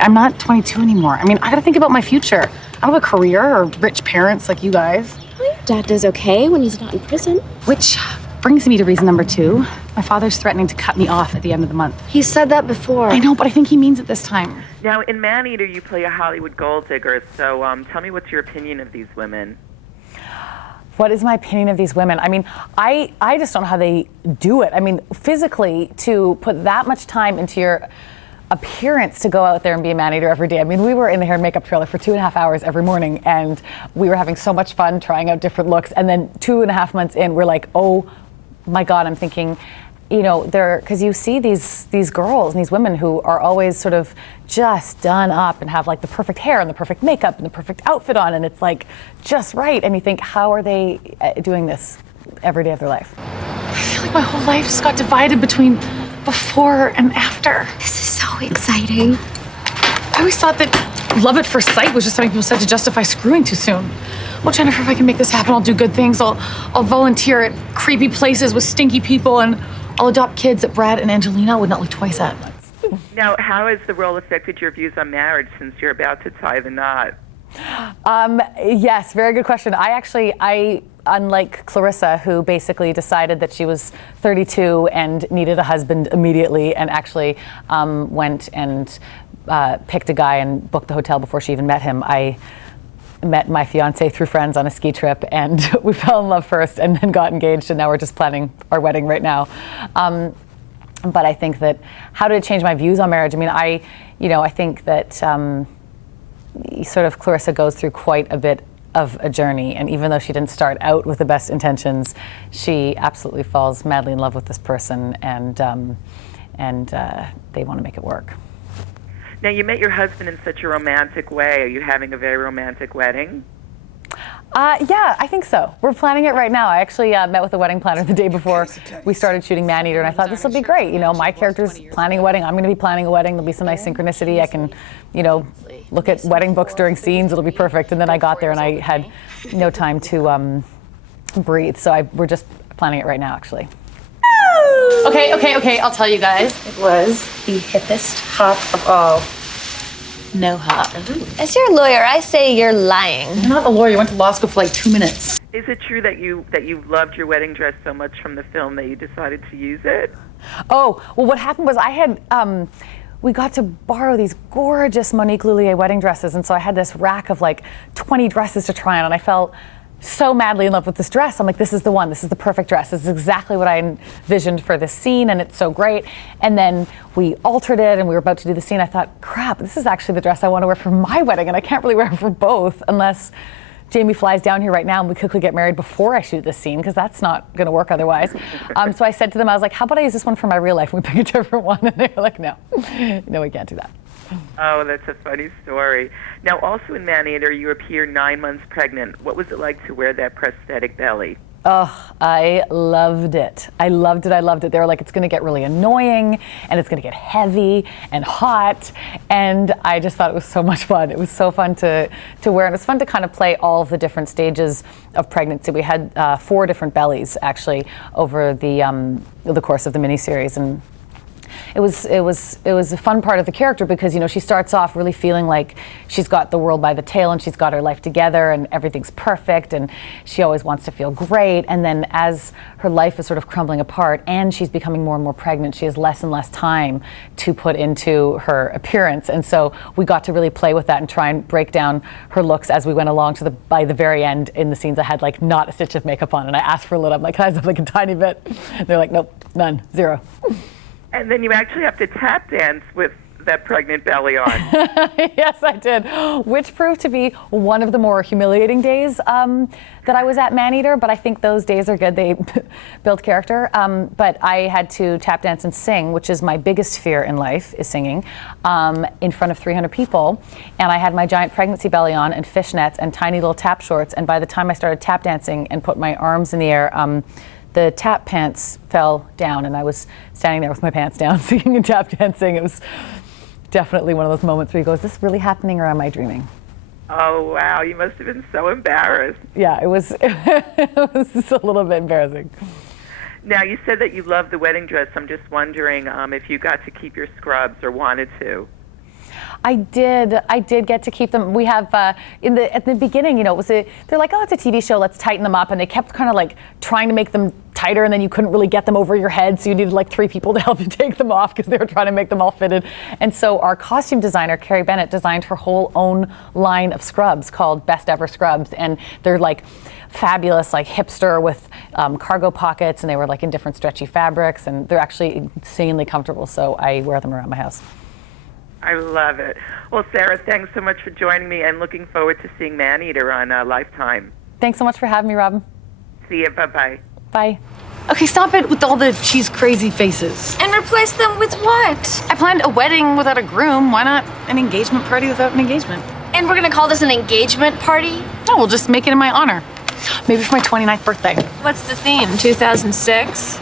I'm not 22 anymore. I mean, I gotta think about my future. I don't have a career or rich parents like you guys. Well, your dad does okay when he's not in prison. Which brings me to reason number 2. My father's threatening to cut me off at the end of the month. He said that before. I know, but I think he means it this time. Now, in Maneater, you play a Hollywood gold digger, so tell me what's your opinion of these women? What is my opinion of these women? I mean, I just don't know how they do it. I mean, physically, to put that much time into your appearance to go out there and be a Maneater every day. I mean, we were in the hair and makeup trailer for 2.5 hours every morning, and we were having so much fun trying out different looks. And then 2.5 months in, we're like, oh my God, I'm thinking, you know, because you see these girls and these women who are always sort of just done up and have like the perfect hair and the perfect makeup and the perfect outfit on, and it's like just right. And you think, how are they doing this every day of their life? I feel like my whole life just got divided between before and after. This is so exciting. I always thought that love at first sight was just something people said to justify screwing too soon. Well, Jennifer, if I can make this happen, I'll do good things. I'll volunteer at creepy places with stinky people, and I'll adopt kids that Brad and Angelina would not look twice at. Now, how has the role affected your views on marriage since you're about to tie the knot? Yes, very good question. I unlike Clarissa, who basically decided that she was 32 and needed a husband immediately, and actually went and picked a guy and booked the hotel before she even met him. I met my fiance through friends on a ski trip, and we fell in love first and then got engaged, and now we're just planning our wedding right now. But I think that, how did it change my views on marriage? I mean, I think that sort of Clarissa goes through quite a bit of a journey, and even though she didn't start out with the best intentions, she absolutely falls madly in love with this person, and they want to make it work. Now, you met your husband in such a romantic way. Are you having a very romantic wedding? Yeah, I think so. We're planning it right now. I actually met with the wedding planner the day before we started shooting Maneater, and I thought this will be great. You know, my character's planning a wedding. I'm going to be planning a wedding. There'll be some nice synchronicity. I can, you know, look at wedding books during scenes. It'll be perfect. And then I got there and I had no time to breathe. So we're just planning it right now, actually. Okay, I'll tell you guys. It was the hippest hop of all. No hop. As your lawyer, I say you're lying. You're not a lawyer. You went to law school for like 2 minutes. Is it true that you loved your wedding dress so much from the film that you decided to use it? Oh, well, what happened was I had, we got to borrow these gorgeous Monique Lhuillier wedding dresses, and so I had this rack of like 20 dresses to try on, and I felt so madly in love with this dress. I'm like, this is the one. This is the perfect dress. This is exactly what I envisioned for this scene, and it's so great. And then we altered it, and we were about to do the scene. I thought, crap, this is actually the dress I want to wear for my wedding, and I can't really wear it for both unless Jamie flies down here right now and we quickly get married before I shoot this scene, because that's not going to work otherwise. So I said to them, I was like, how about I use this one for my real life and we pick a different one? And they were like, no, we can't do that. Oh, that's a funny story. Now, also in Maneater, you appear 9 months pregnant. What was it like to wear that prosthetic belly? Oh, I loved it. I loved it. They were like, it's going to get really annoying, and it's going to get heavy and hot. And I just thought it was so much fun. It was so fun to wear. And it was fun to kind of play all of the different stages of pregnancy. We had 4 different bellies, actually, over the course of the miniseries. And it was a fun part of the character because, you know, she starts off really feeling like she's got the world by the tail and she's got her life together and everything's perfect and she always wants to feel great. And then as her life is sort of crumbling apart and she's becoming more and more pregnant, she has less and less time to put into her appearance. And so we got to really play with that and try and break down her looks as we went along by the very end. In the scenes I had like not a stitch of makeup on, and I asked for a little. I'm like, can I have like a tiny bit? And they're like, nope, none, 0. And then you actually have to tap dance with that pregnant belly on. Yes, I did, which proved to be one of the more humiliating days that I was at Maneater, but I think those days are good. They build character. But I had to tap dance and sing, which is my biggest fear in life, is singing, in front of 300 people. And I had my giant pregnancy belly on and fishnets and tiny little tap shorts. And by the time I started tap dancing and put my arms in the air, the tap pants fell down, and I was standing there with my pants down, singing and tap dancing. It was definitely one of those moments where you go, is this really happening or am I dreaming? Oh, wow. You must have been so embarrassed. Yeah, it was just a little bit embarrassing. Now, you said that you loved the wedding dress. I'm just wondering if you got to keep your scrubs or wanted to. I did get to keep them. We have at the beginning, they're like, oh, it's a TV show, let's tighten them up, and they kept kind of like trying to make them tighter, and then you couldn't really get them over your head, so you needed like 3 people to help you take them off because they were trying to make them all fitted. And so our costume designer, Carrie Bennett, designed her whole own line of scrubs called Best Ever Scrubs, and they're like fabulous, like hipster with cargo pockets, and they were like in different stretchy fabrics, and they're actually insanely comfortable, so I wear them around my house. I love it. Well, Sarah, thanks so much for joining me, and looking forward to seeing Maneater on Lifetime. Thanks so much for having me, Robin. See you. Bye-bye. Bye. Okay, stop it with all the she's crazy faces. And replace them with what? I planned a wedding without a groom. Why not an engagement party without an engagement? And we're gonna call this an engagement party? No, we'll just make it in my honor. Maybe for my 29th birthday. What's the theme, 2006?